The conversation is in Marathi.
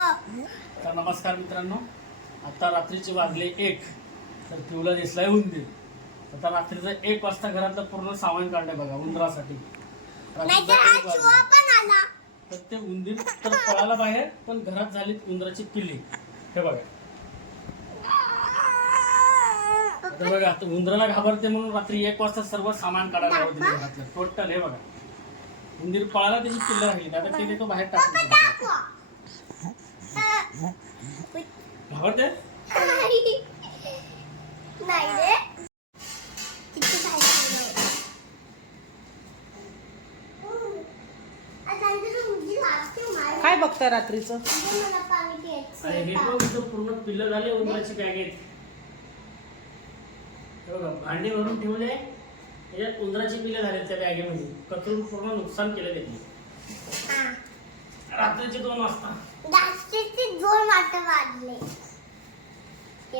तर नमस्कार मित्रांनो, आता रात्रीचे वाजले 1. तर पिऊला दिसलाय उंदीर. आता रात्रीचं 1 वाजता घरातलं पूर्ण सामान काढलंय बघा उंदरासाठी. तर ते उंदीर तर पळाला बाहेर, पण घरात झाली उंदराची पिल्ली. हे बघा, आता बघा, आता उंदराला घाबरते म्हणून रात्री 1 वाजता सर्व सामान काढायला लावते घरातलं टोटल. हे बघा, उंदीर पळाला, त्याची पिल्लं राहिली. आता ते तो बाहेर टाकून घाबरते काय बघताय रात्रीचं? अरे हे पूर्ण पिल्लं झाले उंदराची बॅगेत. बघा, भांडी भरून ठेवले, त्याच्यात उंदराची पिल्लं झाले त्या बॅगेमध्ये. कचरून पूर्ण नुकसान केलं त्यांनी. रात्रीचे 2 वाजता. जास्तीत 2 वाजले.